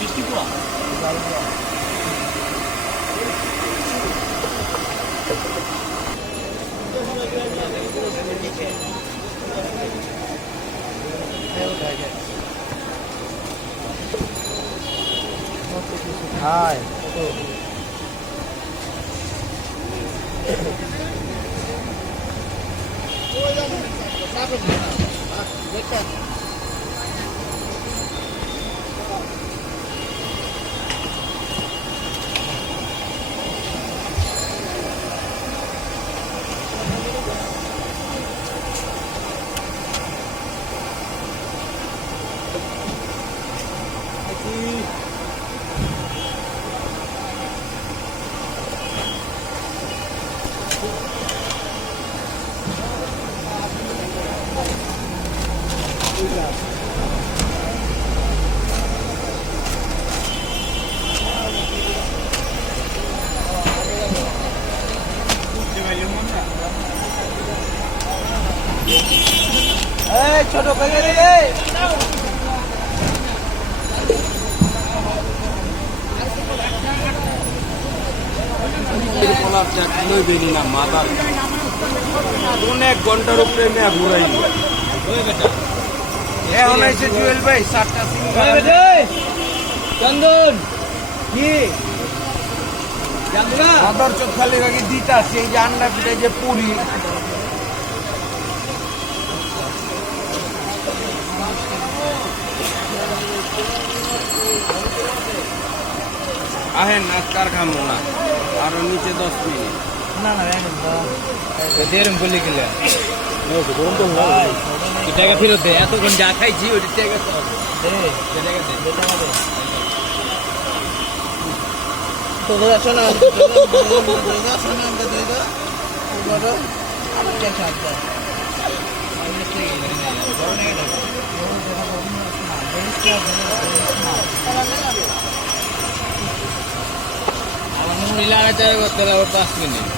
মিষ্টি পোয়া হাই ছোট পেয়ে রে অনেক ঘন্টার উপরে মেয়া ঘুরাই এখন এসে জুয়েল ভাই 7টা চন্দন কি আদর চোখ খালি রাখি দিতা সেই যে আন্ডা পিঠে যে পুরি আহেন আজকার খামো না আরো নিচে 10 মিনিট না না দেরম বলে গেলে টাকা ফেরত দে এতক্ষণ যা খাইছি ওই টাকা আমার মহিলা 5 মিনিট